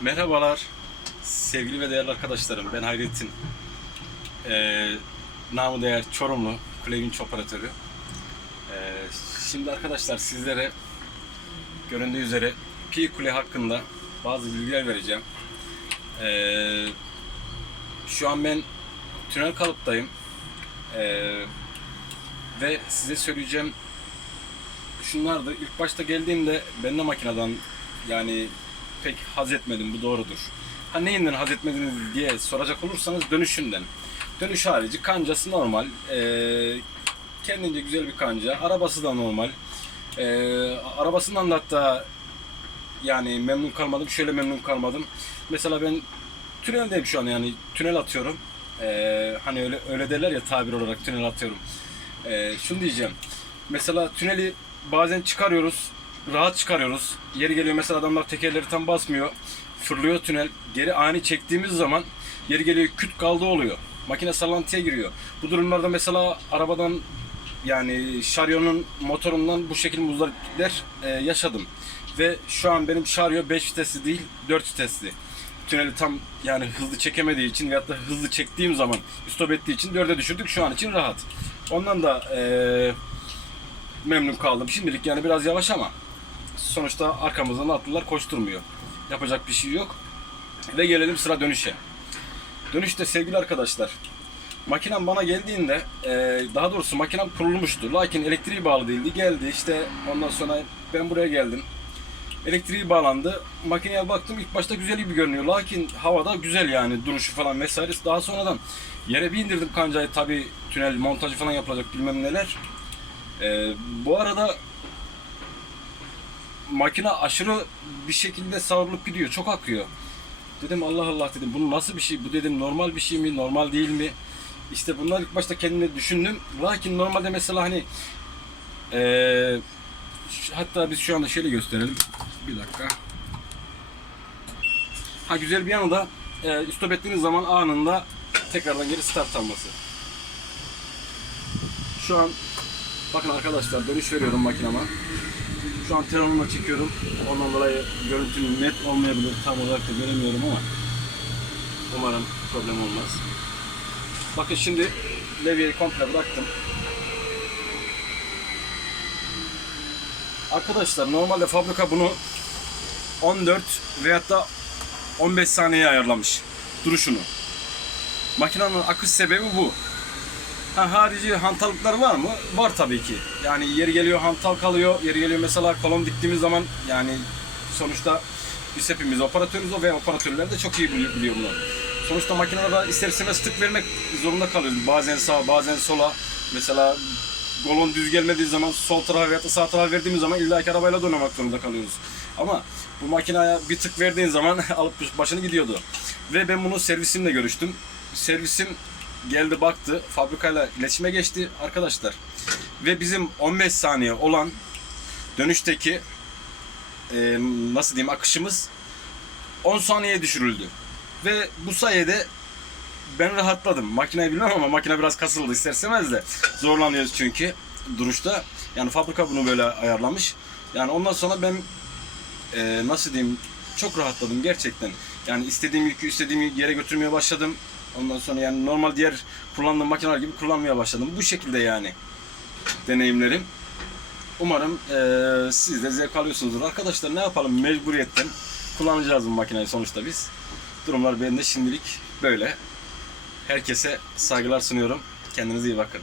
Merhabalar sevgili ve değerli arkadaşlarım. Ben Hayrettin. Ee, namı değer Çorumlu Kule Vinç Operatörü. Ee, şimdi arkadaşlar sizlere göründüğü üzere Pi Kule hakkında bazı bilgiler vereceğim. Ee, şu an ben tünel kalıptayım. Ee, ve size söyleyeceğim şunlardı. İlk başta geldiğimde ben de makineden yani pek haz etmedim bu doğrudur. Ha neyinden haz etmediniz diye soracak olursanız dönüşünden. Dönüş harici kancası normal. Ee, kendince güzel bir kanca. Arabası da normal. Ee, arabasından da hatta yani memnun kalmadım. Şöyle memnun kalmadım. Mesela ben tüneldeyim şu an yani tünel atıyorum. Ee, hani öyle öyle derler ya tabir olarak tünel atıyorum. Ee, şunu diyeceğim. Mesela tüneli bazen çıkarıyoruz. Rahat çıkarıyoruz. Yeri geliyor mesela adamlar tekerleri tam basmıyor. Fırlıyor tünel. Geri ani çektiğimiz zaman yeri geliyor küt kaldı oluyor. Makine sallantıya giriyor. Bu durumlarda mesela arabadan yani şaryonun motorundan bu şekilde muzdariplikler e, yaşadım. Ve şu an benim şaryo 5 vitesli değil 4 vitesli. Tüneli tam yani hızlı çekemediği için veyahut da hızlı çektiğim zaman stop ettiği için 4'e düşürdük. Şu an için rahat. Ondan da e, memnun kaldım. Şimdilik yani biraz yavaş ama sonuçta arkamızdan atlılar koşturmuyor. Yapacak bir şey yok. Ve gelelim sıra dönüşe. Dönüşte sevgili arkadaşlar, makinem bana geldiğinde, e, daha doğrusu makinem kurulmuştu. Lakin elektriği bağlı değildi. Geldi işte ondan sonra ben buraya geldim. Elektriği bağlandı. Makineye baktım ilk başta güzel gibi görünüyor. Lakin havada güzel yani duruşu falan vesairesi. Daha sonradan yere bir indirdim kancayı. Tabi tünel montajı falan yapılacak bilmem neler. E, bu arada makine aşırı bir şekilde savrulup gidiyor. Çok akıyor. Dedim Allah Allah dedim. Bu nasıl bir şey? Bu dedim normal bir şey mi? Normal değil mi? İşte bunlar ilk başta kendimde düşündüm. Lakin normalde mesela hani eee, ş- hatta biz şu anda şöyle gösterelim. Bir dakika. Ha güzel bir yanı da eee stop ettiğiniz zaman anında tekrardan geri start alması. Şu an bakın arkadaşlar dönüş veriyorum makinama. Şu an telefonumla çekiyorum. Ondan dolayı görüntü net olmayabilir. Tam olarak da göremiyorum ama umarım problem olmaz. Bakın şimdi levyeyi komple bıraktım. Arkadaşlar normalde fabrika bunu 14 veyahut da 15 saniyeye ayarlamış duruşunu. Makinenin akış sebebi bu. Ha, harici hantallıklar var mı? Var tabii ki. Yani yeri geliyor hantal kalıyor, yeri geliyor mesela kolon diktiğimiz zaman yani sonuçta biz hepimiz operatörüz o ve operatörler de çok iyi biliyor, bunu. Sonuçta makinelerde ister istemez tık vermek zorunda kalıyoruz. Bazen sağa, bazen sola. Mesela kolon düz gelmediği zaman sol tarafa veya da sağ tarafa verdiğimiz zaman illa ki arabayla dönemek zorunda kalıyoruz. Ama bu makineye bir tık verdiğin zaman alıp başını gidiyordu. Ve ben bunu servisimle görüştüm. Servisim geldi baktı fabrikayla iletişime geçti arkadaşlar. Ve bizim 15 saniye olan dönüşteki e, nasıl diyeyim akışımız 10 saniyeye düşürüldü. Ve bu sayede ben rahatladım. Makineyi bilmem ama makine biraz kasıldı ister istemez de. Zorlanıyoruz çünkü duruşta. Yani fabrika bunu böyle ayarlamış. Yani ondan sonra ben e, nasıl diyeyim çok rahatladım gerçekten. Yani istediğim yükü istediğim yere götürmeye başladım. Ondan sonra yani normal diğer kullandığım makineler gibi kullanmaya başladım. Bu şekilde yani deneyimlerim. Umarım eee siz de zevk alıyorsunuzdur. Arkadaşlar ne yapalım mecburiyetten kullanacağız bu makineyi sonuçta biz. Durumlar benim de şimdilik böyle. Herkese saygılar sunuyorum. Kendinize iyi bakın.